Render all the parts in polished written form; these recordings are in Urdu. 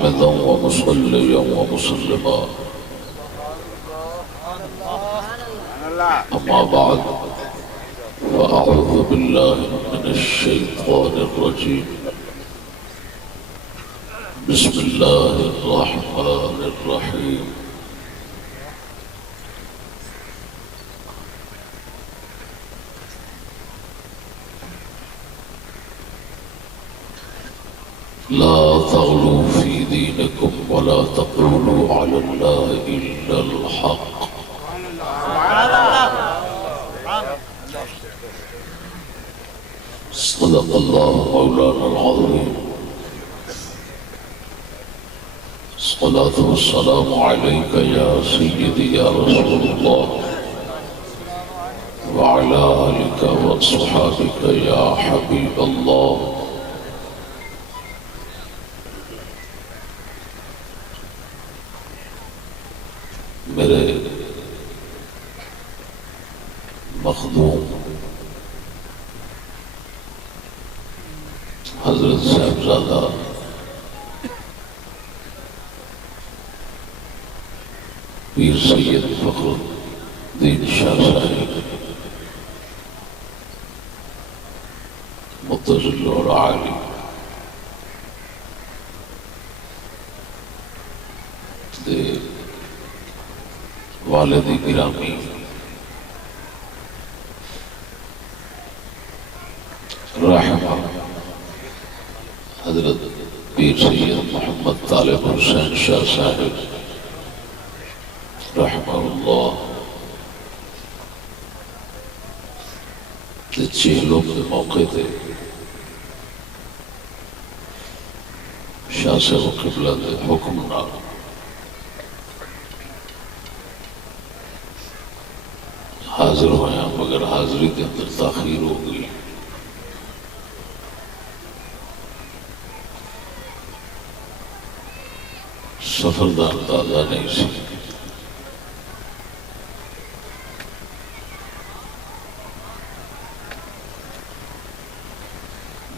حامدا ومصليا ومسلما أما بعد فأعوذ بالله من الشيطان الرجيم بسم الله الرحمن الرحيم لا تغلوا في دينكم ولا تقولوا على الله إلا الحق صدق الله مولانا العظيم الصلاة والسلام عليك يا سيدي يا رسول الله وعلى آلك وصحابك يا حبيب الله میرے مخدوم حضرت صاحبزادہ پیر سید فخر الدین شاہ صاحب متجل اور عالی دے والدی گرامی رحمہ حضرت پیر سید محمد طالب حسین شاہ صاحب رحمہ اللہ چہلوں کے موقع تھے شاہ سے و قبلہ دے حکم نہ حاضر ہوئے ہیں مگر حاضری کے اندر تاخیر ہو گئی سفر دا اندازہ نہیں سی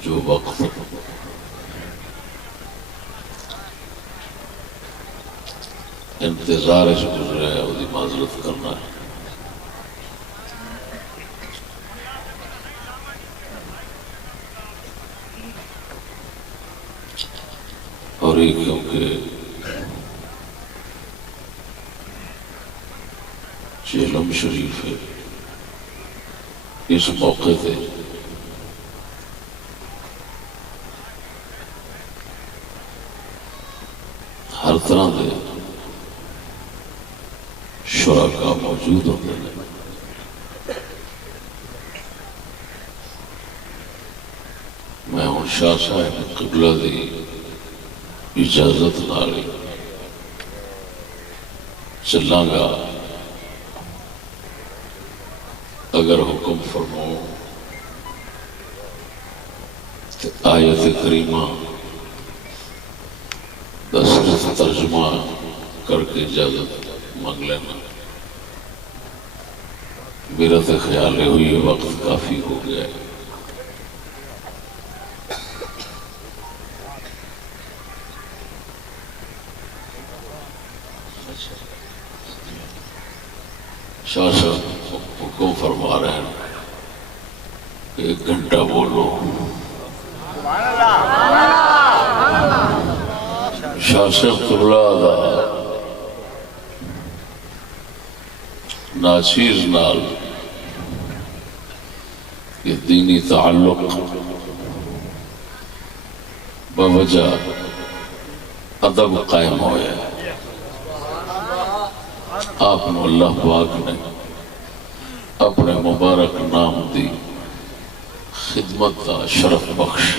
جو وقت انتظار سے گزرے ہے وہ دی معذرت کرنا ہے اور ایک کیونکہ چہلم شریف ہے اس موقع سے ہر طرح کے شرکاء موجود ہوتے ہیں میں ہوں شاہ صاحب قبلہ دی اجازت نالی چلاں گا اگر حکم فرماؤ تو آیت کریمہ دا صرف ترجمہ کر کے اجازت مانگ لینا میرا تو خیال ہے ہوئی وقت کافی ہو گیا ہے شاہ صاحب حکم فرما رہے ہیں 1 گھنٹہ بولو شاہ صاحب قبلہ دا ناچیز نال یہ دینی تعلق بوجہ ادب قائم ہویا ہے آپ نے اللہ پاک نے اپنے مبارک نام دی خدمت کا شرف بخش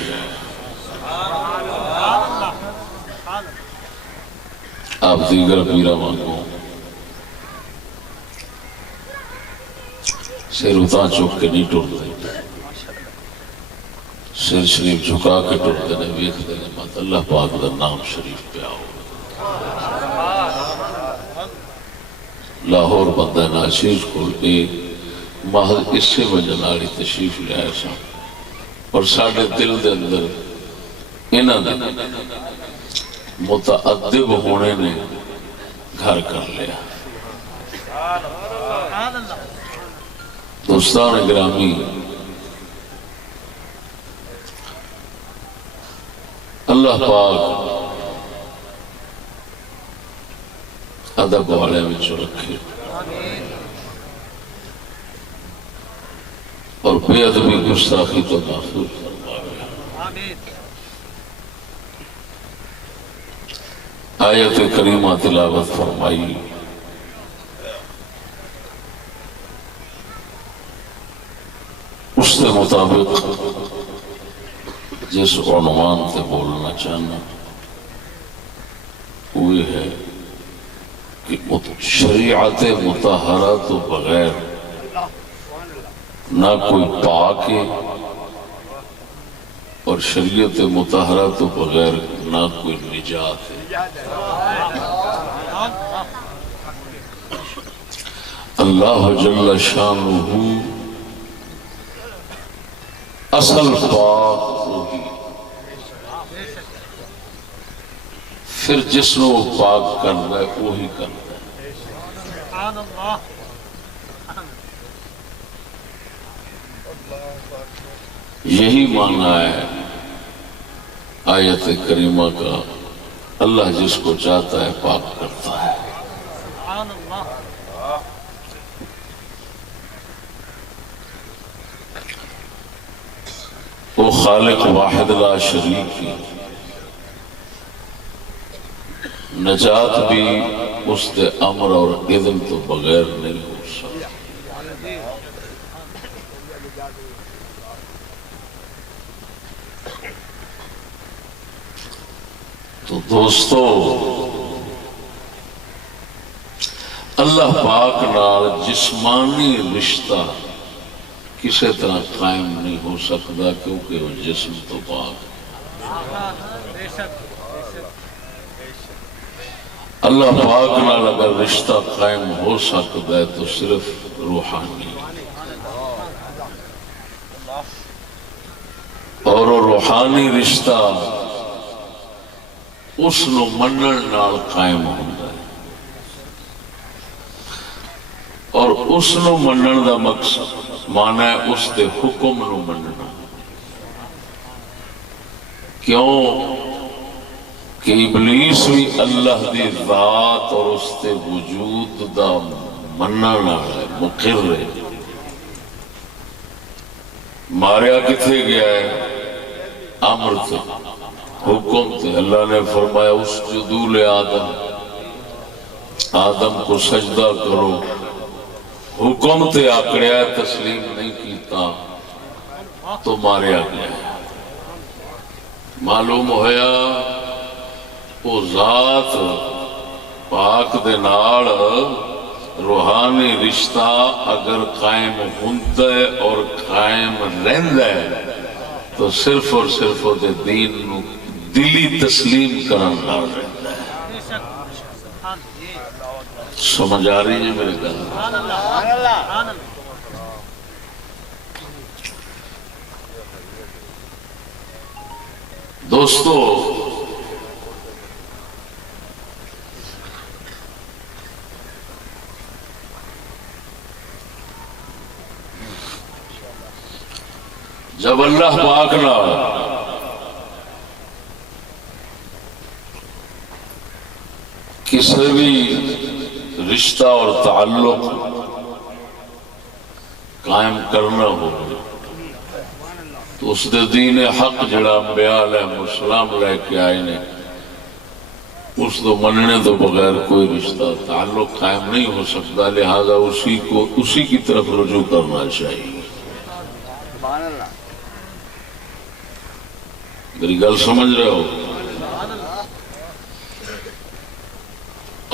آپ دیگر پیرا مانگو سر اتاں چوک کے نہیں ٹوٹتے سر شریف جھکا کے ٹوٹتے نے ویکھ دے مت اللہ پاک دا نام شریف پہ آؤ لاہور بندہ ناچیز کو ایک محض اس سے وجہ نالی تشریف لے آئے سا اور ساڑھے دل دے اندر انہاں متعدب ہونے نے گھر کر لیا۔ دوستان گرامی، اللہ پاک ادب والے وچوں رکھے اور بے ادبی گستاخی تو محفوظ فرمائے۔ آیت کریمہ تلاوت فرمائی، اس کے مطابق جس عنوان سے بولنا چاہنا وہ ہے کہ شریعت مطہرہ تو بغیر نہ کوئی پاک ہے اور شریعت مطہرہ تو بغیر نہ کوئی نجات ہے۔ اللہ جل شانہ اصل پاک وہی، پھر جس نو پاک کرتا ہے وہی کرتا ہے۔ یہی معنی ہے آیت کریمہ کا، اللہ جس کو چاہتا ہے پاک کرتا ہے۔ وہ خالق واحد لا شریک کی نجات بھی اس کے امر اور اذن تو بغیر نہیں ہو سکتی۔ تو دوستو، اللہ پاک نال جسمانی رشتہ کسی طرح قائم نہیں ہو سکتا کیونکہ وہ جسم تو پاک ہے۔ اللہ پاک نال اگر رشتہ قائم ہو سکتا ہے تو صرف روحانی، اور روحانی رشتہ اس نو منن نال قائم ہوتا ہے، اور اس نو منن دا مقصد مانا ہے اس دے حکم نو مننا۔ کیوں کہ ابلیس بھی اللہ دی ذات اور اس دے وجود دا مننا ہے، مقر ہے۔ ماریا کتھے گیا ہے؟ امر سے، حکم سے۔ اللہ نے فرمایا اسجدوا لآدم، آدم کو سجدہ کرو، حکم تے آکڑیا تسلیم نہیں کیتا تو ماریا گیا۔ معلوم ہویا وہ ذات پاک دے نال روحانی رشتہ اگر قائم ہوندا ہے اور قائم رہندا ہے تو صرف اور صرف دے دین نو دلی تسلیم کرن نال رہندا ہے۔ سمجھ آ رہی ہے میرے گل؟ دوستو، جب اللہ پاک نہ کسی بھی رشتہ اور تعلق قائم کرنا ہو تو اس دے دین حق جڑا انبیاء علیہ السلام لے کے آئے نے اس کو مننے تو بغیر کوئی رشتہ تعلق قائم نہیں ہو سکتا، لہذا اسی کی طرف رجوع کرنا چاہیے۔ میری گل سمجھ رہے ہو؟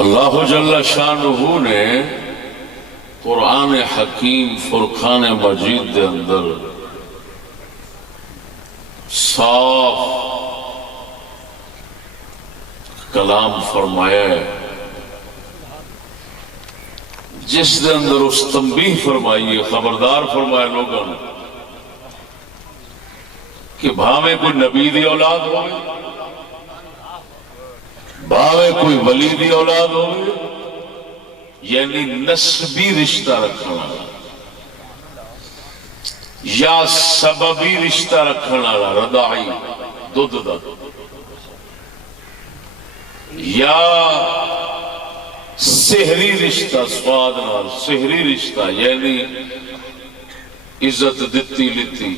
اللہ جل شانہ نے قرآن حکیم فرقان مجید دے اندر صاف کلام فرمایا ہے، جس دے اندر اس تنبیہ فرمائی ہے، خبردار فرمایا لوگوں نے کہ بھاویں کوئی نبی دی اولاد ہوئے، بھاوے کوئی ولی دی اولاد ہو، یعنی نسبی رشتہ رکھنے والا، یا سببی رشتہ رکھنے والا رضاعی دودھ دا، یا سحری رشتہ سواد نال، سحری رشتہ یعنی عزت دتی لیتی،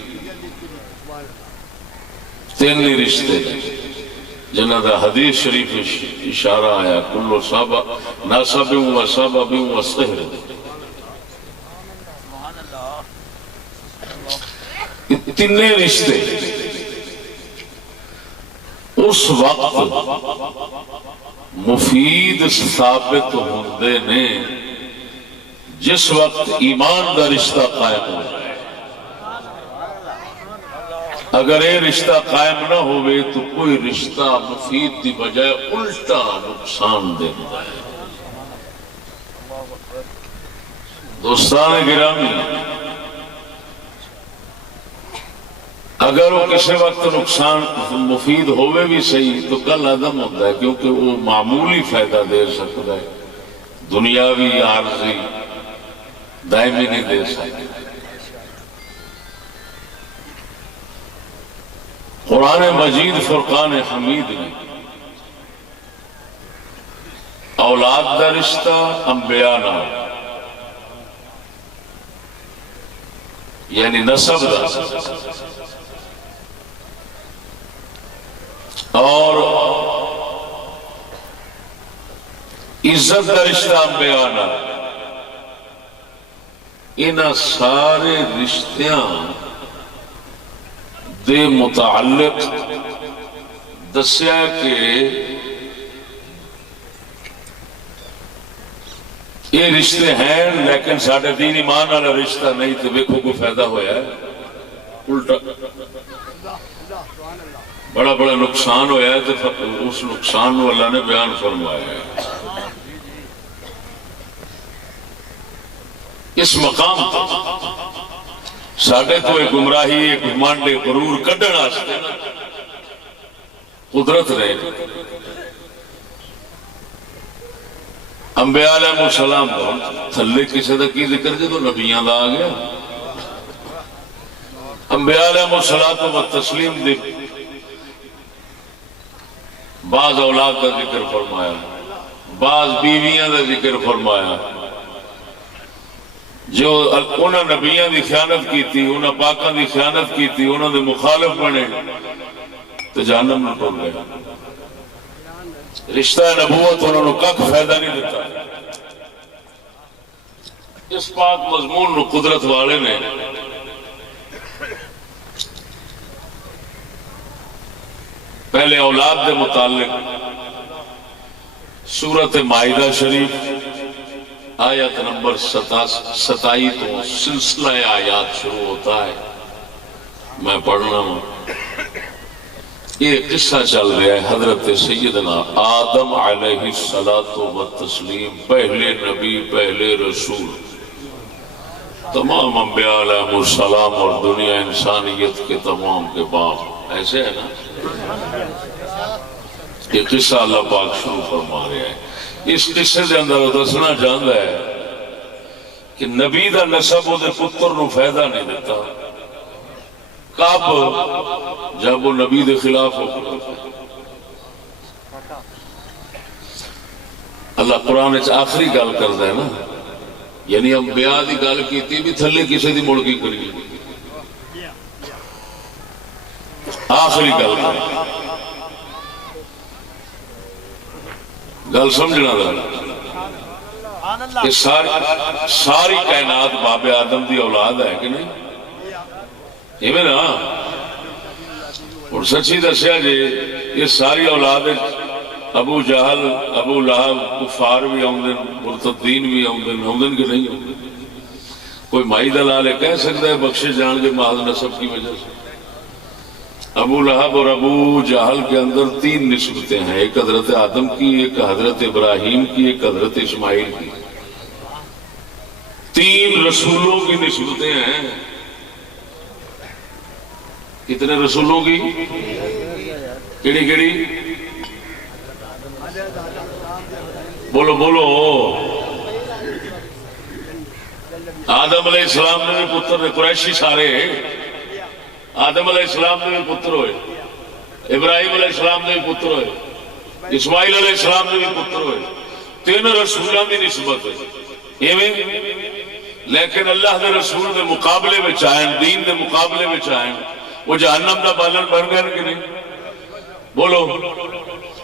تین رشتے جنہ دا حدیث شریف اشارہ آیا کلو ناسب و سبب و سحر، تین رشتے اس وقت مفید ثابت ہوندے نے جس وقت ایمان دا رشتہ قائم ہو جائے۔ اگر یہ رشتہ قائم نہ ہوئے تو کوئی رشتہ مفید دی بجائے الٹا نقصان دیتا ہے۔ دوستان گرامی، اگر وہ کسی وقت نقصان مفید ہوئے بھی صحیح تو کل عدم ہوتا ہے، کیونکہ وہ معمولی فائدہ دے سکتا ہے، دنیاوی عارضی دائمی نہیں دے سکتا۔ قرآن مجید فرقان حمید نے اولاد دا رشتہ انبیاء نال یعنی نسب دا اور عزت دا رشتہ انبیاء نال، انہاں سارے رشتیاں دے متعلق دسیا کہ یہ رشتے ہیں لیکن ساڑھے دین ایمان والا رشتہ نہیں، تو دیکھو کوئی فائدہ ہویا ہے، الٹا بڑا بڑا نقصان ہویا ہے، تو اس نقصان کو اللہ نے بیان فرمایا ہے۔ اس مقام ساڑھے تو ایک گمراہی، ایک گھمانڈے غرور کڈن واسطے قدرت نے انبیاء علیہ السلام تھلے کسی دا کی ذکر جے تو نبیان دا آ گیا، انبیاء علیہ السلام و تسلیم دے بعض اولاد دا ذکر فرمایا، بعض بیویاں دا ذکر فرمایا، جو انہاں نبیاں دی خیانت کی تھی، انہاں پاکاں دی خیانت کی تھی، انہاں دے مخالف بنے تو جہنم میں ٹر گئے۔ رشتہ نبوت انہوں نے کک فائدہ نہیں دیتا۔ اس پاک مضمون نو قدرت والے نے پہلے اولاد دے متعلق سورۃ مائدہ شریف آیت نمبر 27 تو سلسلہ آیات شروع ہوتا ہے، میں پڑھنا ہوں۔ یہ قصہ چل رہا ہے حضرت سیدنا آدم علیہ السلام، پہلے نبی، پہلے رسول، تمام انبیاء علیہ السلام اور دنیا انسانیت کے تمام کے باپ، ایسے ہے نا؟ یہ قصہ اللہ پاک شروع فرما رہا ہے۔ اس قصے کے اندر وہ دسنا چاہتا ہے کہ نبی دا نسب وہ پتر نو فائدہ نہیں دیتا، کب جب وہ نبی دے خلاف ہو۔ اللہ قرآن آخری گل کرتا ہے نا، یعنی انبیاء دی گل کیتی بھی تھلے کسی دی مڑ کی کری، آخری گل کر گل سمجھنا دا، ساری کائنات باب آدم دی اولاد ہے کہ نہیں؟ ایویں نا؟ اور سچی دسیا جی یہ ساری اولاد ابو جہل، ابو لہب، کفار بھی آؤندن، مرتدین بھی آؤندن کہ نہیں آؤندن؟ کوئی مائی دلال کہہ سکتا ہے بخشے جان کے محض نسب کی وجہ سے؟ ابو لہب اور ابو جہل کے اندر 3 نسبتیں ہیں، ایک حضرت آدم کی، ایک حضرت ابراہیم کی، ایک حضرت اسماعیل کی، 3 رسولوں کی نسبتیں ہیں۔ کتنے رسولوں کی؟ کیڑی کیڑی؟ بولو بولو آدم علیہ السلام نے بھی پتر نے، قریشی سارے آدم علیہ السلام نے بھی پتر ہوئے، ابراہیم علیہ السلام نے بھی پتر ہوئے، اسماعیل علیہ السلام نے بھی پتر ہوئے، تین رسولوں کی نسبت ہے، لیکن اللہ دے رسول دے مقابلے میں آئیں، دین دے مقابلے میں آئیں، وہ جہنم دا بالن بن گئے کہ نہیں؟ بولو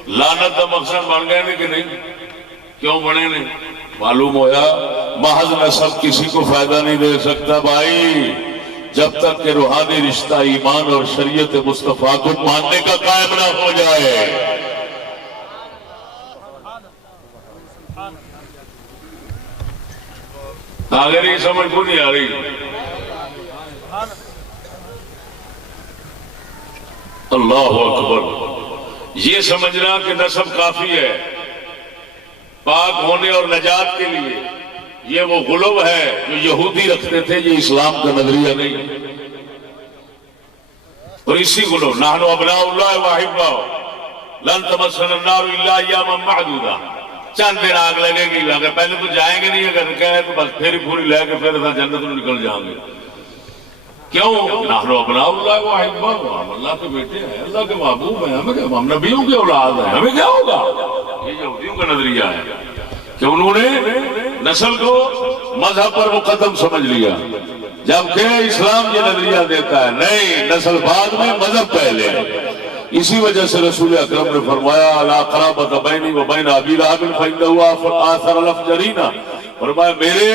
لعنت دا مقصد بن گئے کہ نہیں؟ کیوں بنے نے؟ معلوم ہویا محض نسب کسی کو فائدہ نہیں دے سکتا بھائی، جب تک کہ روحانی رشتہ ایمان اور شریعت مصطفیٰ کو ماننے کا قائم نہ ہو جائے۔ آگے نہیں سمجھ کو نہیں آ رہی؟ اللہ اکبر۔ یہ سمجھنا کہ نسب کافی ہے پاک ہونے اور نجات کے لیے، یہ وہ غلو ہے جو یہودی رکھتے تھے، یہ اسلام کا نظریہ نہیں۔ اور اسی غلو نحن ابناء اللہ واحباؤ لن تمسنا النار الا ایاما معدودہ، چند دن آگ لگے گی، اگر پہلے تو جائیں گے نہیں، اگر کہے تو بس پھر پوری لے کے پھر جنت میں نکل جائیں گے۔ کیوں؟ نحن ابناء اللہ واحباؤ، ہم اللہ کے بیٹے ہیں، اللہ کے محبوب ہیں، ہم نبیوں کے اولاد ہیں، ہمیں کیا ہوگا؟ یہ یہودیوں کا نظریہ ہے کہ انہوں نے نسل کو مذہب پر مقدم سمجھ لیا، جبکہ اسلام یہ نظریہ دیتا ہے نہیں، نسل بعد میں مذہب پہلے۔ اسی وجہ سے رسول اکرم نے فرمایا لا قرابۃ بینی و بین ابی لہب فإنہ آثر الافجرین، فرمایا میرے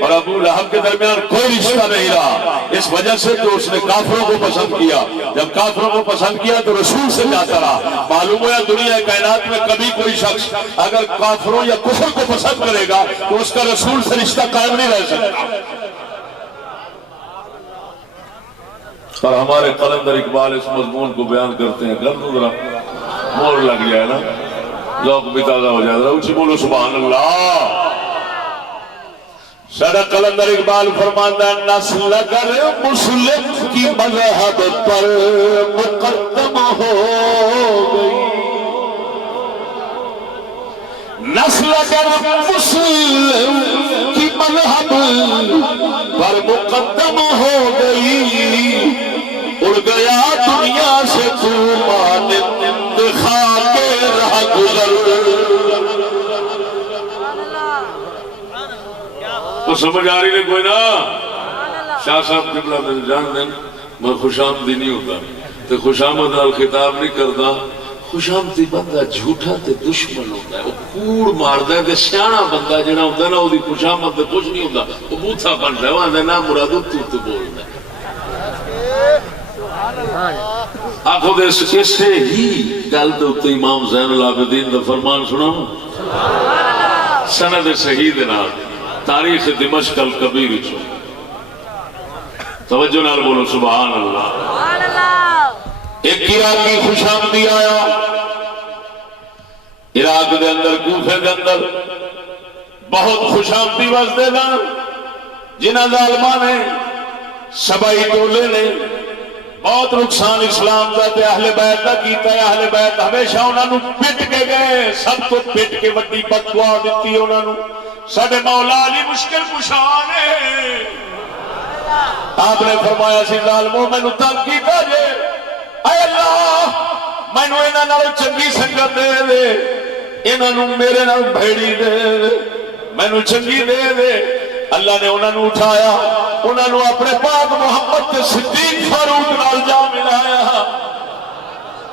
اور ابو لہب کے درمیان کوئی رشتہ نہیں رہا، اس وجہ سے کہ اس نے کافروں کو پسند کیا، جب کافروں کو پسند کیا تو رسول سے جاتا رہا۔ معلوم ہوا دنیا کائنات میں کبھی کوئی شخص اگر کافروں یا کفر کو پسند کرے گا تو اس کا رسول سے رشتہ قائم نہیں رہ سکتا۔ اور ہمارے قلندر اقبال اس مضمون کو بیان کرتے ہیں، کر دو ذرا مور لگ جائے نا، ذوق بھی تازہ ہو جائے، ذرا اونچی بولو سبحان اللہ۔ سارا قلندر اقبال فرماتا ہے نسل اگر مسلم کی مذہب پر مقدم ہو گئی، نسل اگر مسلم کی مذہب پر مقدم ہو گئی، اڑ گیا دنیا سے تو مانند خاک رہ گزر۔ تو سمجھ آ رہی نہیں کوئی نا؟ شاہ صاحب قبلہ میں جان دیں میں خوش آمدی نہیں ہوتا تو خوش آمد نال خطاب نہیں کرتا، خوش آمدی بندہ جھوٹا تے دشمن ہوتا ہے، وہ کوڑ ماردا ہے تے سیاںا بندہ جڑا ہوندا ہے نا اودی خوش آمد تے کچھ نہیں ہوندا، وہ بوتھا بندا ہے، وہ آندا نا مرادو تو بولدا ہے۔ آخو دے اسے ہی گل دے اوتے امام زین العابدین دا فرمان سناؤں سند صحیح دے نال تاریخ دمشق الکبیر چو، توجہ نال بولو سبحان اللہ۔ ایک عراقی خوش آمدی آیا عراق دے اندر، کوفے دے اندر، بہت خوش آمدی واسطے نا، جنہاں ظالماں نے سبائی ٹولے نے بہت نقصان اسلام دا تے اہل بیت دا کیتا ہے۔ اہل بیت ہمیشہ انہاں نو پٹ کے گئے، سب کو پٹ کے وڈی بد دعا دتی انہاں نو۔ ساڈے مولا علی مشکل کشا نے آپ نے فرمایا سی ظالمو مینوں تنگ کیتا جے، اے اللہ مینوں انہاں نال چنگی سنگت دے دے، انہاں نو میرے نال بھیڑی دے دے، مینوں چنگی دے دے۔ اللہ نے انہاں نو اٹھایا، انہاں نو اپنے پاک محمد کے صدیق فاروق نال جا ملایا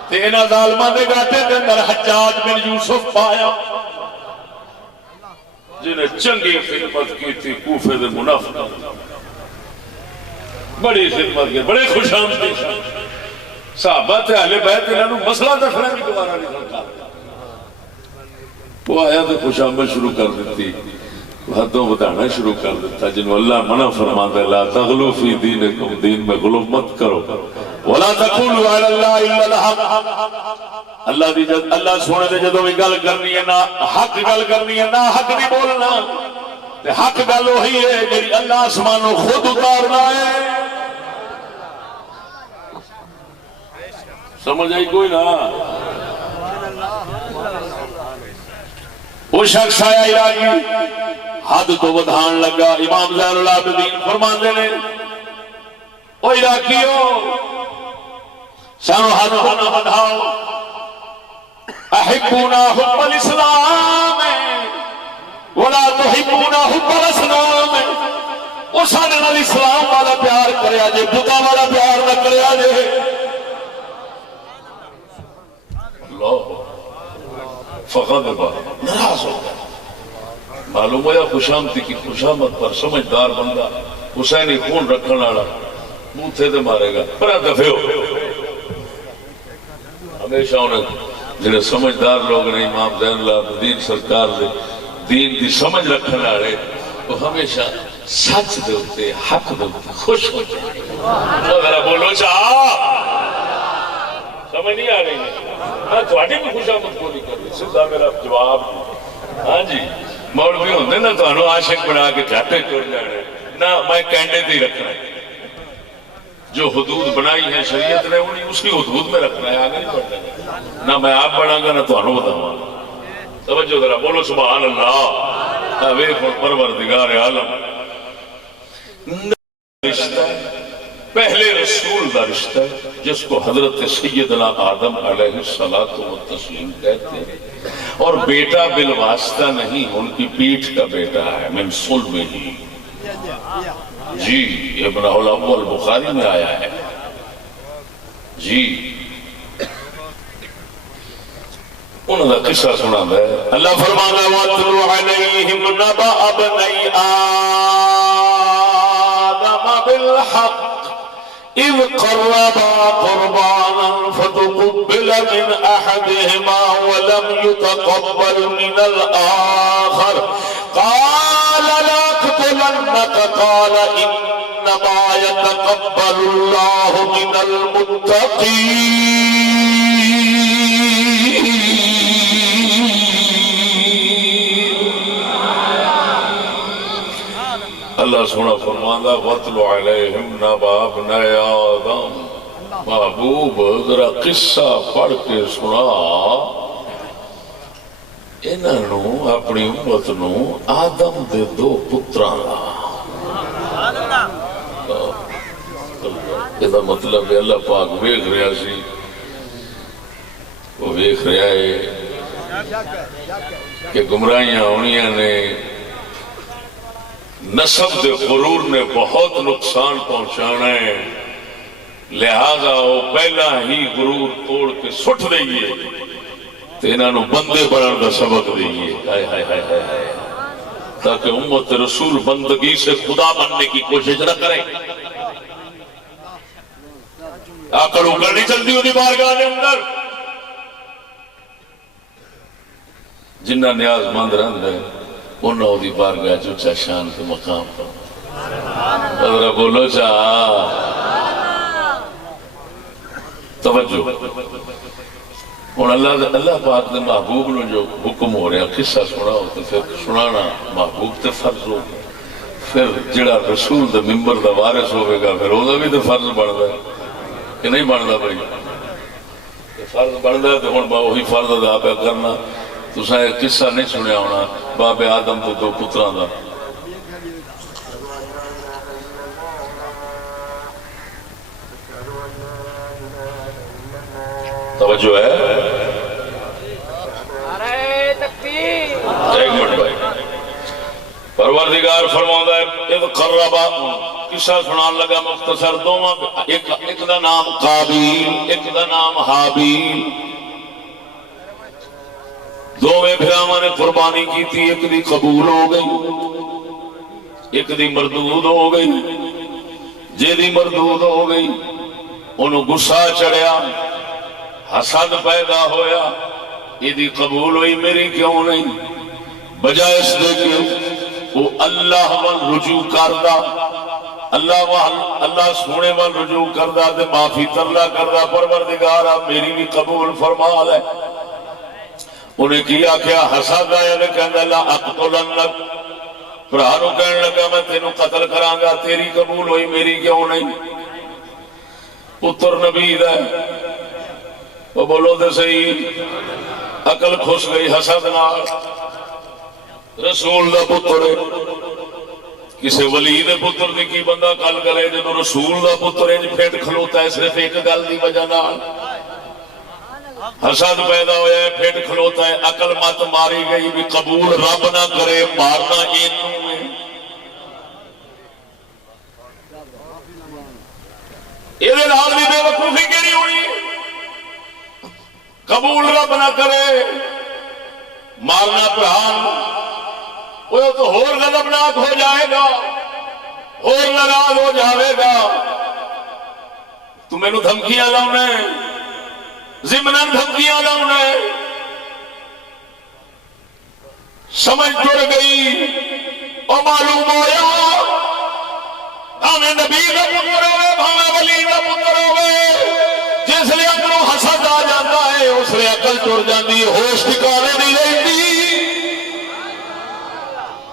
تے انہاں ظالماں دے گاٹے دے اندر حجاج بن یوسف پایا جنہیں چنگی خدمت کی تھی کوفے دے منافق، بڑی خدمت کی، بڑے خوش آمدی صحابہ تے اہل بیت انہاں نو مسئلہ دکھنا بھی دوبارہ نہیں کرتا۔ وہ آیا تو خوش آمد شروع کر دیتی، حدوں بتانا شروع کر دیتا، جنہوں اللہ منع فرماتا ہے لا تغلو فی دینکم، دین میں غلو مت کرو، ولا تقولوا علی اللہ الا الحق، اللہ سونے دے جدوں بھی گل کرنی ہے نا حق گل کرنی ہے، نا حق نہیں بولنا، تے حق گل وہی ہے جی اللہ آسمانوں خود اتارنا ہے۔ سمجھ آئی کوئی نا؟ وہ وہ شخص آیا عراقی حد تو ودھان لگا. امام زین العابدین فرماندے نے او عراقیو سانو حد کو نہ ودھاؤ. احبونا حب الاسلام ولا تحبونا حب الاسلام. وہ سارے نال اسلام والا پیار کریا جے بتا والا پیار نہ کریا جے. فقط ناراض ہو گیا. معلوم ہوا خوشامدی کی خوشامد پر سمجھدار بندہ حسینی خون رکھنے والا بوتھے تے مارے گا پر دفے ہو. ہمیشہ انہیں جنہیں سمجھدار لوگ نے امام زین العابدین سرکار دے دین دی سمجھ رکھنے والے وہ ہمیشہ سچ دے ہوتے حق دے ہوتے خوش ہوتے. ذرا بولو چاہ سمجھ نہیں آ رہی ہے تھوڑی بھی خوشامد کو نہیں کر رہی. سیدھا میرا جواب ہاں جی مولوی ہوندے نا تانوں عاشق بنا کے جھاٹے ٹر جانے نہ میں کینڈے تے رکھنا ہے. جو حدود بنائی ہے شریعت نے انہیں اسی حدود میں رکھنا ہے آگے نہیں بڑھنا. نہ میں آپ بڑھا گا نہ تانوں بتاواں. توجہ ذرا بولو سبحان اللہ. ویکھ پروردگار عالم رشتہ پہلے رسول کا رشتہ ہے جس کو حضرت سیدنا آدم علیہ الصلوۃ والتسلیم کہتے ہیں. اور بیٹا بالواسطہ نہیں ان کی پیٹھ کا بیٹا ہے من صلب ہی. جی ابن الاول بخاری میں آیا ہے جی. انہوں نے قصہ سنا ہے. اللہ فرمانا وَاتْلُ عَلَيْهِمْ نَبَأَ ابْنَيْ آدَمَ بِالْحَقِّ إِذْ قَرَّبَا قُرْبَانًا فَتُقُبِّلَ مِنْ أَحَدِهِمَا وَلَمْ يُتَقَبَّلْ مِنَ الْآخَرِ قَالَ لَأَقْتُلَنَّكَ قَالَ إِنَّمَا يَتَقَبَّلُ اللَّهُ مِنَ الْمُتَّقِينَ. اللہ سونا فرماندہ وَاتْلُ عَلَيْهِمْ نَبَأَ ابْنَيْ آدَمَ. محبوب ذرا قصہ پڑھ کے سنا انہوں اپنی امت نو آدم دے دو پتراں دا. یہ مطلب ہے اللہ پاک ویکھ رہا سی وہ ویکھ رہا ہے کہ گمراہیاں ہونیاں نے نسب دے غرور نے بہت نقصان پہنچانا ہے. لہذا وہ پہلا ہی غرور توڑ کے سٹ دئیے تو انہوں بندے بنانے کا سبق دئیے تاکہ امت رسول بندگی سے خدا بننے کی کوشش نہ کرے. آکڑ اکڑ نہیں چلتی ہوتی بارگاہ کے اندر. جنہ نیاز مند رہن ہے انہوں دی بارگاہ چوچا شان کے مقام پر. ذرا بولو چاہ توجہ. اور اللہ پاک نے محبوب نے جو حکم ہو رہا قصہ سنا ہو تو پھر سنانا محبوب تے فرض ہو. پھر جڑا رسول دے ممبر دا وارث ہوئے گا پھر وہ بھی تو فرض بنتا ہے کہ نہیں بنتا بھائی. فرض بنتا ہے تو ہوں وہی فرض ادا پہ کرنا. تساں ایک قصہ نہیں سنیا ہونا باب آدم دے دو پتراں دا. توجہ ہے. ایک منٹ بھائی. پروردگار فرماتا ہے اذ قربا قصہ سنان لگا مختصر. دونوں ایک دا نام قابیل ایک دا نام حابیل. دوویں بھراواں نے قربانی کی تھی. ایک دی قبول ہو گئی ایک دی مردود ہو گئی. جے دی مردود ہو گئی انہوں غصہ چڑھیا حسد پیدا ہویا. یہ دی قبول ہوئی میری کیوں نہیں. بجائے اس دے کہ وہ اللہ وال رجوع کردہ اللہ سونے وال رجوع کردہ دے معافی ترلا کردہ پروردگارا میری بھی قبول فرما لے. انہیں کیا کیا حسد آیا نے کہنے اللہ اقتلنک. پرہانو کہنے لگا میں تینوں قتل کران گا. تیری قبول ہوئی میری کیوں نہیں. پتر نبی ہے وہ بولو دے صحیح. عقل خوش گئی حسد نال. رسول دا پتر کسی ولی دے پتر دی کی بندہ گل کرے جب رسول دا پتر انج پھٹ کھلوتا ہے صرف ایک گل دی وجہ نال حسد پیدا ہوا ہے پھٹ کھلوتا ہے عقل مت ماری گئی بھی قبول رب نہ کرے مارنا اینوں ہے یہ نال بھی بے وقوفی کیڑی ہونی قبول رب نہ کرے مارنا پران وہ تو اور غضبناک ہو جائے گا اور ناراض ہو جاوے گا تو میں نو دھمکیاں لاؤنا ہے ضمناً دھمکیاں لاؤنا ہے سمجھ ٹر گئی اور معلوم ہویا بھاویں نبی کا پتر ہوئے بھاویں ولی کا پتر ہوئے جس لئے اپنوں حسد آ جاتا ہے اس لئے عقل ٹر جاندی ہوش ٹھکانے نہیں رہتی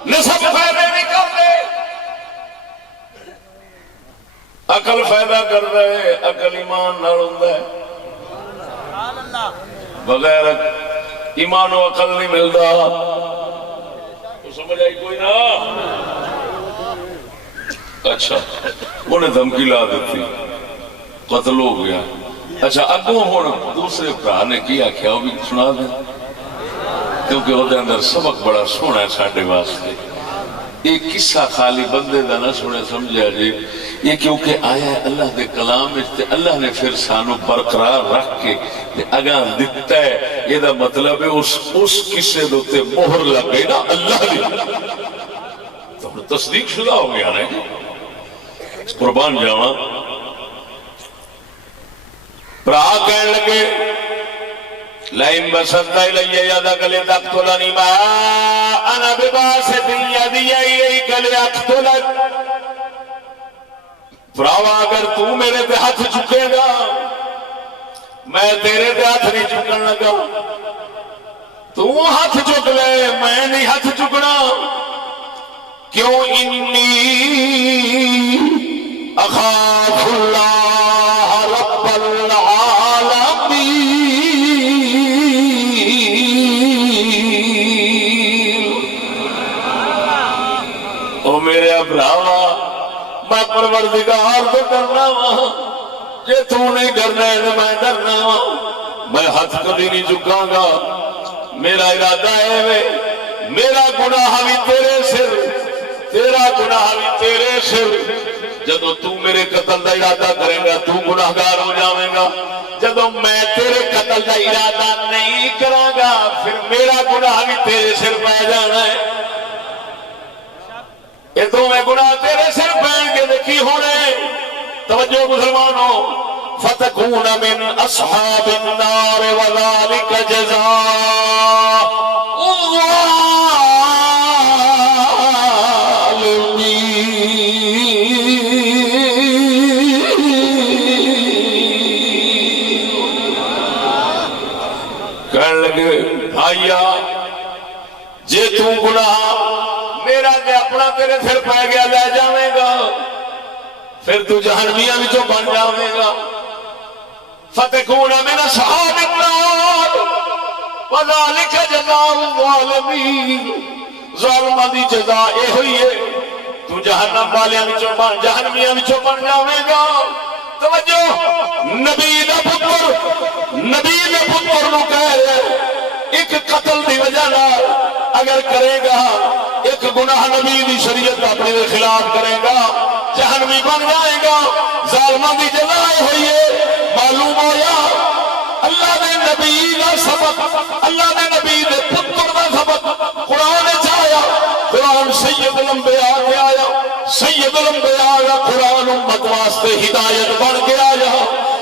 نسب فائدے نہیں کرتے عقل فائدہ کر رہے عقل ایمان نہ ہوندا ہے بغیر ایمان و عقل نہیں ملتا تو سمجھ آئی کوئی نہ اچھا انہیں دھمکی لا دیتی قتل ہو گیا اچھا اگوں ہوں دوسرے بھرا نے کی آخیا وہ بھی سنا دیں کیونکہ وہ اندر سبق بڑا سونا ہے ساڈے واسطے ایک قصہ خالی بندے دا نہ سنے سمجھا جی یہ کیونکہ آیا ہے اللہ دے کلام تے اللہ نے پھر سانو برقرار رکھ کے اگاں دتا ہے یہ دا مطلب ہے اس قصے دوتے مہر لگ گئی نا اللہ دی تو تصدیق شدہ ہو گیا نا قربان جاواں برا کہنے لگے لئن بسطت الی یدک لتقتلنی ما انا بباسط یدی الیک لاقتلک فراوا اگر تو میرے پہ ہاتھ چکے گا میں تیرے پہ ہاتھ نہیں چکن لگا تو ہاتھ چک لے میں نہیں ہاتھ چکنا کیوں انی اخاف اللہ رب العالمین او میرے ابراوا میں پروردگار تو ڈرنا وا جے تو نہیں ڈرنا ہے تو میں ڈرنا وا میں ہاتھ کبھی نہیں چکاں گا میرا ارادہ ہے میرا گناہ بھی تیرے سر تیرا گناہ بھی تیرے سر جدو تو میرے قتل دا ارادہ کرے گا تو گناہگار ہو جاویں گا جدو میں تیرے قتل دا ارادہ نہیں کراں گا پھر میرا گناہ بھی تیرے سر پہ جانا ہے یہ تو میں گناہ تیرے سر پہن کے دیکھی ہونے توجہ مسلمانوں فتکون من اصحاب النار وذالک جزاء کہنے لگے بھائیا جے تو گناہ میرا دے اپنا تیرے سر پہ گیا لے جاویں گا پھر تو جہنمیاں بھی تو بن جاویں گا فتکون من اصحاب النار وذالک جزاء الظالمین ظالمہ دی جزا اے ہوئی ہے تو جہنم والیاں بھی تو جہنمیاں بھی تو بن جاویں گا توجہ نبی دا پتر نو کہہ رہے ایک قتل دی وجہ نال اگر کرے گا ایک گناہ نبی دی شریعت اپنے خلاف کرے گا جہنمی بن جائے گا ظالمہ دی جزا ہوئی ہے معلوم ہویا اللہ نے نبی دا سبق اللہ نے نبی دے پتر دا سبق قرآن چاہیا قرآن سید الانبیاء کے آیا سید الانبیاء کا قرآن امت واسطے ہدایت بن کے آیا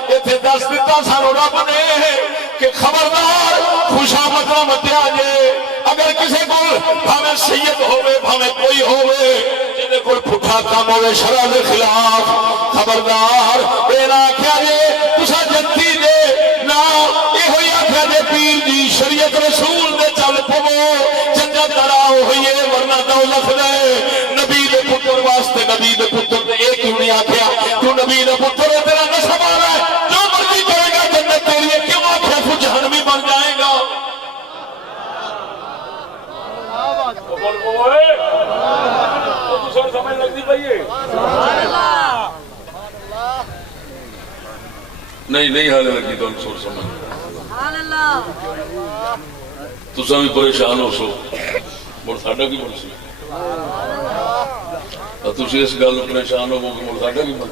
ایتھے دس دیتا سانو رب نے کہ خبردار خوشامد مت آجے اگر کسی کو بھاویں سید ہوئے بھاویں کوئی ہوئے جنہیں کوئی پھٹا کام ہوئے شرع دے خلاف خبردار اے نہ کیا جے تسا جنتی دے نا اے ہوئی آکھا جے پیر دی شریعت رسول دے چل پوو جنت تراؤ ہوئیے ورنہ دولت دے نبی دے پتر واسطے نبی دے پتر دے ایک ہی انہیں آکھیا تو نبی دے پتر ہے تیرا نسب آ رہا ہے جو مرضی کرے گا جنت تیری ہے کیوں آکھیا تو جہنمی بن جائے گا نہیں حالے لگی تو سوچ سمجھ تساں بھی پریشان ہو سو مڑ ساڈا کی بن سی تسی اس گل پریشان ہو کہ مڑ ساڈا کی بن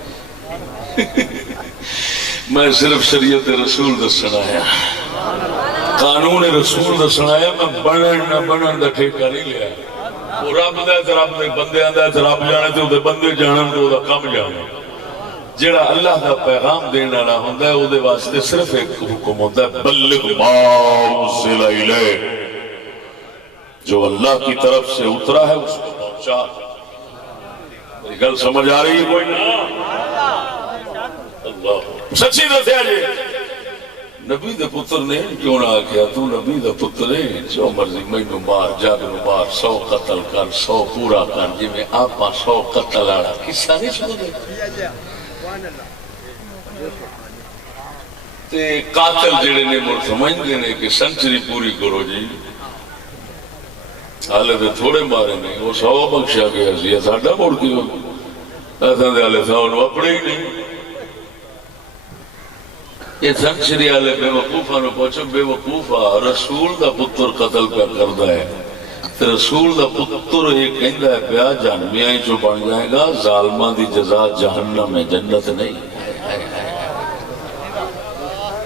میں صرف شریعت رسول دسنا ہے قانون رسول دسنا ہے میں بنن نہ بنن دا ٹھیکہ نہیں لیا وہ رب دا تے رب دے بندیاں دا تے رب جانے تے او بندے جانن تے او دا کم جانے جڑا اللہ دا پیغام دین والا ہوندا ہے او دے واسطے صرف ایک حکم ہوندا ہے بلغ ما انزل الیک جو اللہ کی طرف سے اترا ہے اس کو پہنچا میری گل سمجھ آ رہی ہے کوئی نہ اللہ سچی دسیا جی نبی دے پتر نے کیوں نہ آکھیا تو نبی دا پتر ہے جو مرضی مینوں مار جگ نو مار 100 قتل کر 100 پورا کر جی میں آپا 100 قتل والا قصہ نہیں سنتے تے قاتل جڑے نے مڑ سمجھدے نے کہ سنچری پوری کرو جی حالے دے تھوڑے مارے نہیں وہ 100 بخشا گیا سی ساڈا مڑ کے ایسا دے حالے 100 نو اپنے ہی نہیں یہ سنچری والے بے وقوفا نو پوچھو بے وقوفا رسول دا پتر قتل پہ کردا ہے تے رسول دا پتر یہ کہندا ہے پیا جہنمیاں جو بن جائے گا ظالماں دی جزا جہنم ہے جنت نہیں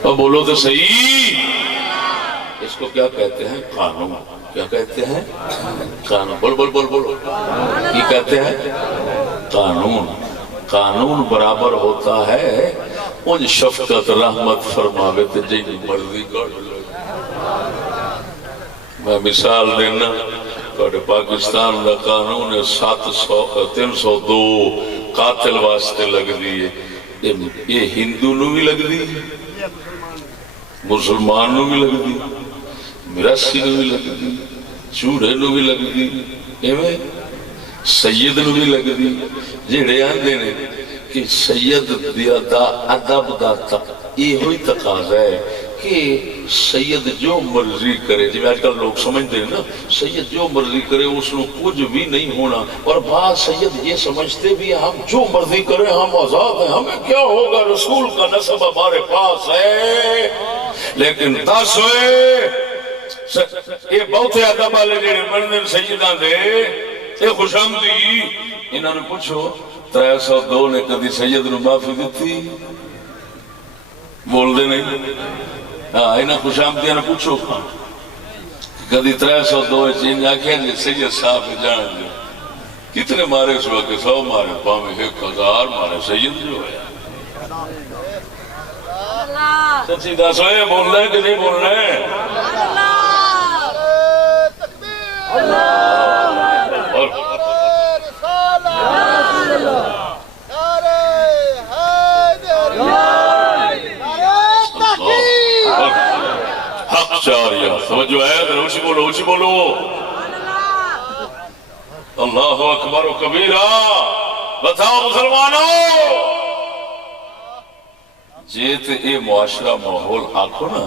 اور بولو تو صحیح اس کو کیا کہتے ہیں قانون کیا کہتے ہیں قانون بولو یہ کہتے ہیں قانون قانون برابر ہوتا ہے ان شفقت رحمت فرماوے تے جی مرضی کر لو میں مثال دینا تو پاکستان کا قانون 302 قاتل واسطے لگ دی ہے یہ ہندو نو بھی لگ دی مسلمان نو بھی لگ دی میراسی نو بھی لگ دی چوڑے نو بھی لگ دی ایویں سید نو بھی لگ دی جڑے آندے نے کہ سید دا ادب دا یہ ہوئی تقاضا ہے کہ سید جو مرضی کرے جی آج کل لوگ سمجھتے ہیں نا سید جو مرضی کرے اس نے کچھ بھی نہیں ہونا اور بعض سید یہ سمجھتے بھی ہم جو مرضی کریں ہم آزاد ہیں ہمیں کیا ہوگا رسول کا نسب ہمارے پاس ہے لیکن دس ہوئے یہ بہت ادب والے جڑے بننے سیداں دے یہ خوش آمدی انہوں نے پوچھو 302 نے کدی سید نو معافی دیتی بول دے نہیں ہاں انہوں خوش آمدیاں نے پوچھو کدی 302 چین آکھیں جی سید صاحب جان دے کتنے مارے اس وقت 100 مارے پاویں 1000 مارے سید جو ہے سچی دس ہوئے بولنا ہے کہ نہیں بولنا ہے حق چاریا سمجھو ہے روشی بولو اللہ اکبر و کبیرہ بتاؤ مسلمانوں جیت اے معاشرہ ماحول آکھو نا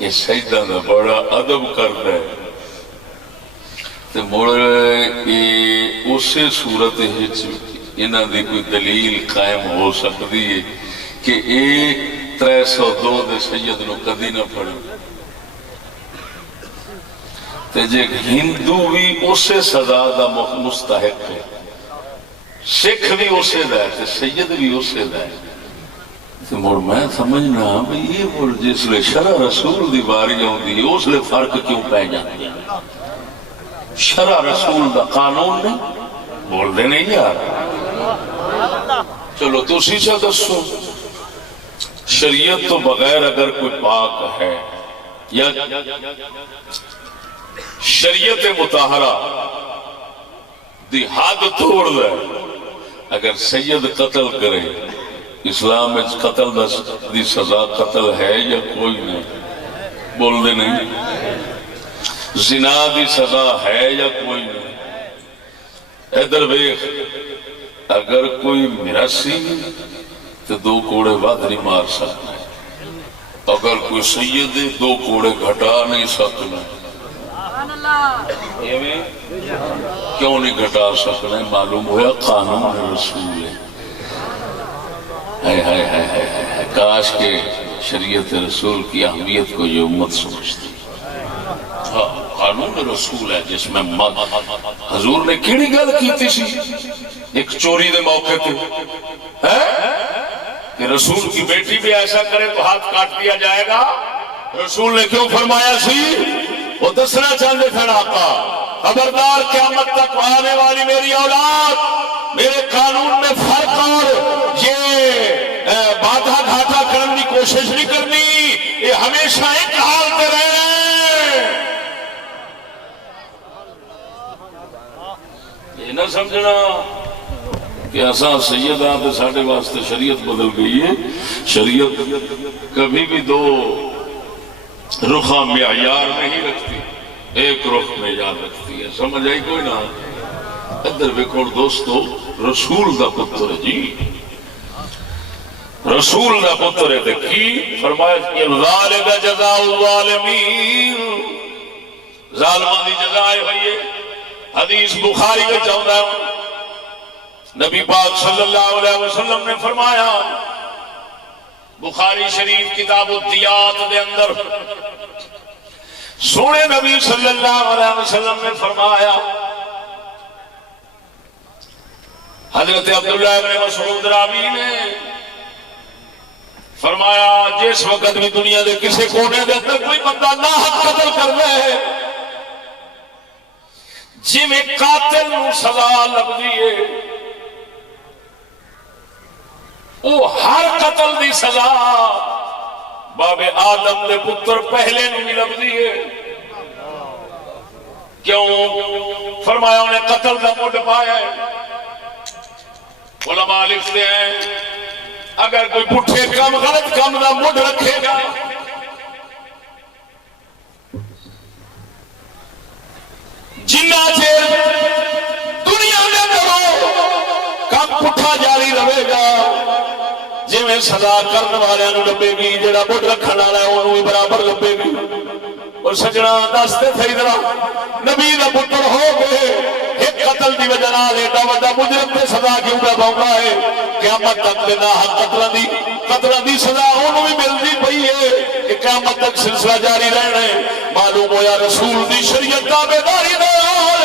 یہ سیدہ دا بڑا ادب کرتا ہے تو مڑے اسے صورت انہاں دی کوئی دلیل قائم ہو سکتی ہے کہ اے 302 دے سید نو کدی نہ پڑھے تے جے ہندو بھی اسے سزا دا مستحق ہے سکھ بھی اسے دا ہے سید بھی اسے دا ہے تو مڑ میں سمجھنا بھی یہ مڑ جس لئے شرع رسول دی باری ہوندی ہے اس لئے فرق کیوں پہ جاتی ہے شرع رسول دا قانون نہیں بول دے نہیں یار چلو تو اسی سے دسو شریعت تو بغیر اگر کوئی پاک ہے یا شریعت مطہرہ دی حد توڑ دے اگر سید قتل کرے اسلام میں قتل دی سزا قتل ہے یا کوئی نہیں بول دے نہیں زنا دی سزا ہے یا کوئی نہیں ادھر بیخ اگر کوئی میراسی تو 2 کوڑے ود نہیں مار سکنا اگر کوئی سید 2 کوڑے گھٹا نہیں سکنا کیوں نہیں گھٹا سکنا معلوم ہوا قانون رسول ہے کاش کے شریعت رسول کی اہمیت کو یہ امت سمجھتی. قانون رسول ہے جس میں حضور نے کیڑی گل کی سی ایک چوری دے موقع پہ کہ رسول کی بیٹی بھی ایسا کرے تو ہاتھ کاٹ دیا جائے گا. رسول نے کیوں فرمایا سی؟ وہ دسنا چاہتے تھے آقا خبردار قیامت تک آنے والی میری اولاد میرے قانون میں فرق اور یہ بادھا گھاٹا کرنے کی کوشش نہیں کرنی. یہ ہمیشہ ایک حال پہ رہے. یہ نہ سمجھنا کہ ایسا سید آتے ساڑھے واسطے شریعت بدل گئی ہے. شریعت کبھی بھی دو رخہ معیار نہیں رکھتی, ایک رخ معیار رکھتی ہے. سمجھ آئی کوئی نہ؟ ادھر ویکھو دوستو, رسول دا پتر ہے جی, رسول دا پتر ہے. کی فرمایا ذالک جزاء الظالمین, ظالمان دی جزا ہوئی ہے. حدیث بخاری میں چاہتا ہے نبی پاک صلی اللہ علیہ وسلم نے فرمایا, بخاری شریف کتاب الدیات دے اندر سونے نبی صلی اللہ علیہ وسلم نے فرمایا, حضرت عبداللہ ابن مسعود راوی نے فرمایا جس وقت بھی دنیا دے کسی کونے دے اندر کوئی بندہ ناحق قتل کر رہے جی میں قاتل نو سزا لگدی ہے, او ہر قتل دی سزا باب آدم دے پتر پہلے نو لگدی ہے. کیوں؟ فرمایا انہیں قتل دا مڈ پایا ہے. علماء لکھتے ہیں اگر کوئی پٹھے کم غلط کم دا مڈ رکھے گا جنہ چیر دنیا میں کرو کم پٹھا جاری رہے گا جی میں سزا کرنے والے لبے گی, جڑا مڈ رکھنے والا ہے انہوں بھی برابر لبے گی. اور سجنا دستے تھے ادھر نبی دا پتر ہو گئے ایک قتل دی وجہ نال ایڈا وڈا مجرم تے سزا کیوں پہ پاؤندا ہے؟ قیامت تک تے ناحق قتلاں دی سزا انہوں بھی ملدی پئی ہے کہ قیامت تک سلسلہ جاری رہنا ہے. معلوم ہویا رسول دی شریعت تابعداری نال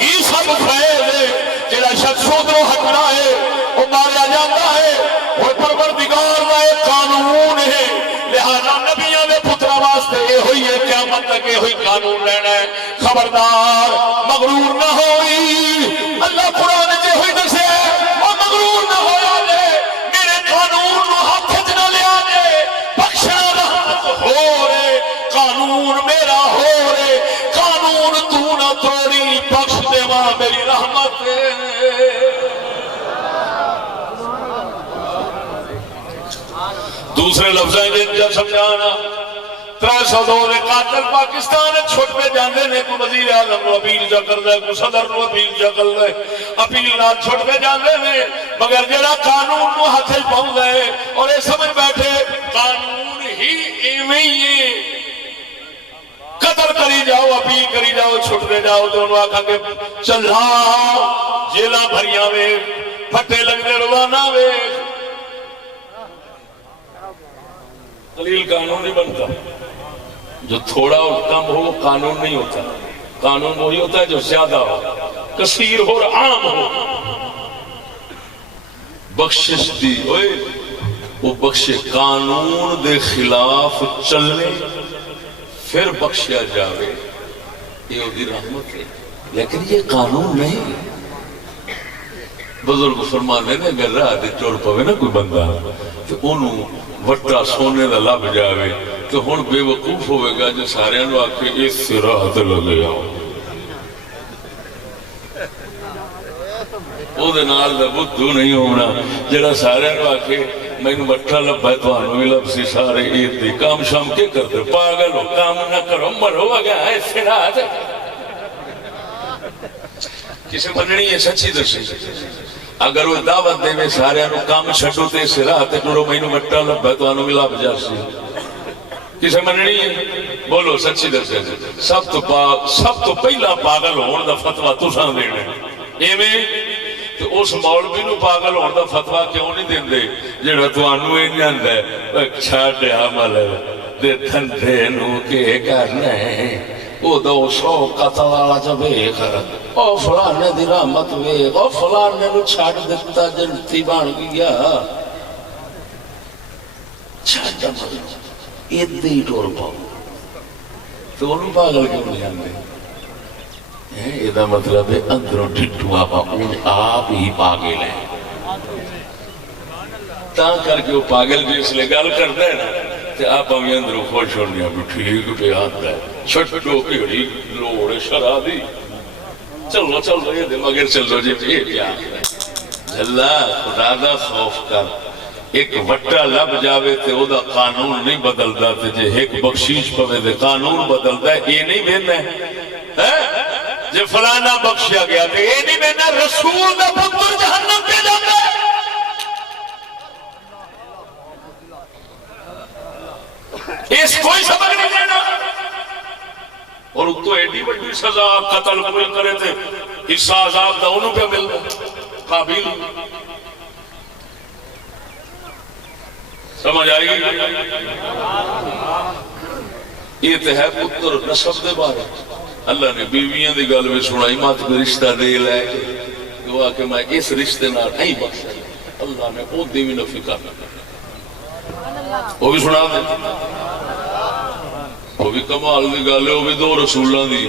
ہی سب خیر ہے. جڑا شخص ادھروں ہٹنا ہے وہ ماریا جاتا ہے. اور پروردگار دا ایک قانون ہے, لہذا نبیوں دے پتراں واسطے یہ ہوئی ہے قیامت تک یہ ہوئی قانون رہنا ہے. خبردار مغرور نہ ہوئی. اللہ قرآن جے ہوئی دسے اور مغرور نہ ہویا جے, میرے قانون نو ہاتھ وچ نہ لیا جے. بخشنا رحمت ہو رے, قانون میرا ہو رے, قانون تو نہ توڑی, بخش دے ماں میری رحمت. دوسرے لفظیں جن سمجھانا 302 قاتل پاکستان چھوٹ پہ جاندے نے, کوئی وزیر اعظم نو اپیل جا کر دے, کوئی صدر نو اپیل جا کر دے, اپیل نال چھوٹ پہ جاندے نے, مگر جڑا قانون نو ہاتھ وچ پاؤندا ہے اور یہ سمجھ بیٹھے قانون ہی ایویں ہی ہے, قتل کری جاؤ اپیل کری جاؤ چھوٹتے جاؤ تو انہوں آکھا کہ چلا جیلاں بھریاں وے پھٹے لگنے روانہ وے. قلیل قانون نہیں بنتا, جو تھوڑا اور کم ہو قانون نہیں ہوتا. قانون وہی ہوتا ہے جو زیادہ ہو, کثیر ہو اور عام ہو. بخشش دی ہوئے وہ بخشے, قانون دے خلاف چلنے پھر بخشیا جاوے, یہ ہوتی رحمت ہے. لیکن یہ قانون نہیں. بزرگ فرمانے نے اگر راہ دے چوڑ پوے نا کوئی بندہ تو انہوں وٹا سونے دا لب جاوے تو ہن بے وقوف ہوئے گا جو سارے انہوں آکے اس سے راہ دے لگے آؤ. او دے نال دا بدھو نہیں ہونا جڑا سارے انہوں آکے میں نے وٹا لبا ہے تو آنوں میں لب سی سارے عید دی کام شام کے کرتے پاگل ہو کام نہ کرو مرو گیا اس سے راہ دے. کسے مننی ہے سچی درسی اگر وہ دعوت دے میں سارے انہوں کام چھٹو تے سے راہ تے نورو میں نے وٹا لبا ہے تو آنوں میں لب جا سی. کسے مننی ہے بولو سچی درسی. سب تو پہلا پاگل ہون دا فتوہ تو سان دینے اے میں تو اس مولوی نو پاگل ہونے دا فتوا کیوں نہیں دیندے جڑا تانوں انج آندا ہے چھڈ عمل دے دھندے نو کے کرنا ہے او 200 قتل والا جو ویکھ او فلانے دی رحمت ویکھ او فلانے نو چھڈ دتا جنتی بن گیا چھڈ عمل ایدے ہی ٹور پاؤ تو انہوں پاگل کیوں نہیں آندے یہ مطلب ہے اندروں ڈھٹو آپ ہی پاگل ہیں تاں کر کے وہ پاگل بھی اس لئے گل کرتا ہے نا تو آپ ہمیں اندروں خوش ہونے بھی ٹھیک پہ آتا ہے چھٹو پیڑی لوڑ شرابی چلو چلو یہ دے مگر چلو جی یہ کیا اللہ خدا دا خوف کر ایک وٹا لب جاوے تے او دا قانون نہیں بدلدا تے جے ایک بخشیش پوے دے قانون بدلدا ہے یہ نہیں بہنا ہے جے فلانا بخشیا گیا تے یہ نہیں بہنا رسول دا پتر جہنم پہ جاتا ہے اس کوئی سبق نہیں دینا اور تو ایڈی بڑی سزا قتل کوئی کرے تھے حصہ عذاب دا انہوں پہ مل قابل سمجھ آئی گئی یہ تو ہے پتر نسب دے بارے اللہ نے بیویاں دی گل میں سنائی مات میں رشتہ دے لے دعا کہ میں اس رشتے نہ نہیں بخشا اللہ نے او دی بھی نفی کرنا وہ بھی سنا دے وہ بھی کمال دی گل ہے وہ بھی 2 رسولاں دی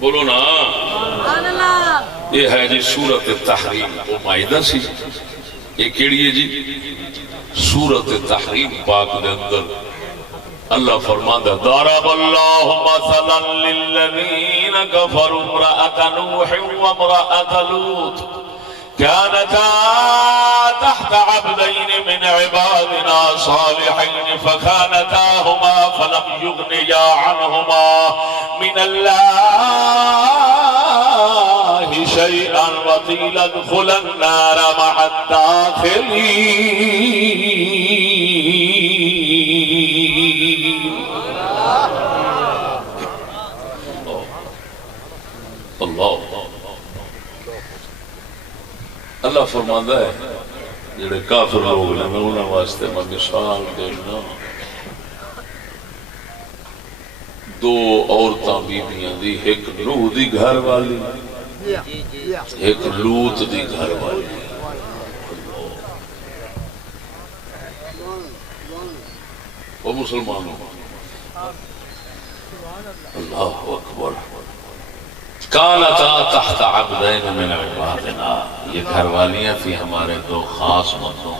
بولو نا یہ ہے جی سورۃ التحریم وہ مائدہ سی یہ کیڑی ہے جی سورۃ التحریم پاک دے اندر اللہ فرماندا ضرب اللہ مثلا للذین کفروا امرأۃ نوح وامرأۃ لوط كانتا تحت عبدين من عبادنا صالحين فخانتاهما فلم يغنيا عنهما من الله شيئا وقيل ادخلا النار مع الداخلين اللہ اللہ فرماندا ہے جڑے کافر لوگ نے میں انہاں واسطے میں مثال دینا 2 عورتاں بیبیاں دی ایک نوح دی گھر والی ایک لوط دی گھر والی وہ مسلمانوں اللہ اکبر کانتا تحت عبدین من عبادنا یہ گھر والیاں تھی ہمارے 2 خاص بندوں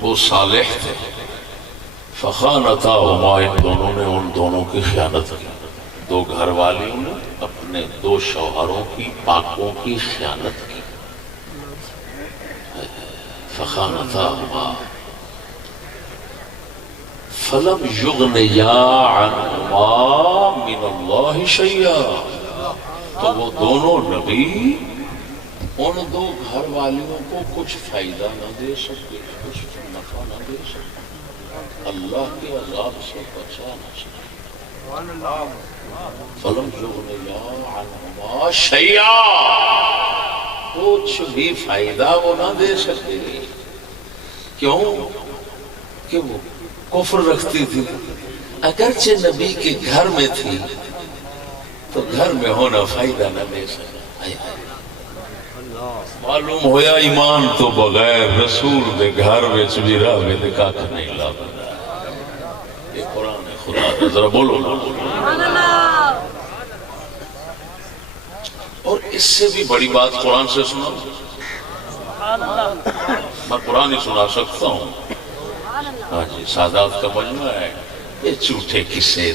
وہ صالح تھے فخانتاہما ان دونوں نے ان دونوں کی خیانت کی 2 گھر والیوں نے اپنے 2 شوہروں کی پاکوں کی خیانت کی فخانتاہما فلم یغنیا عنہما من اللہ شیئا تو وہ دونوں نبی ان 2 گھر والیوں کو کچھ فائدہ نہ دے سکتے کچھ نفع نہ دے سکتے اللہ کے عذاب سے بچا نہ سکتے فلم یغنیا عنہما شیئا کچھ بھی فائدہ وہ نہ دے سکتے کیوں کہ وہ کفر رکھتی تھی اگرچہ نبی کے گھر میں تھی تو گھر میں ہونا فائدہ نہ دے سکا معلوم ہویا ایمان تو بغیر رسول دے گھر وچ بھی راہ دے کاکھ نہیں لابدا یہ قرآن خدا ہے ذرا بولو اور اس سے بھی بڑی بات قرآن سے سنا میں قرآن ہی سنا سکتا ہوں ہاں جی سادات کا مجموعہ ہے یہ جھوٹے قصے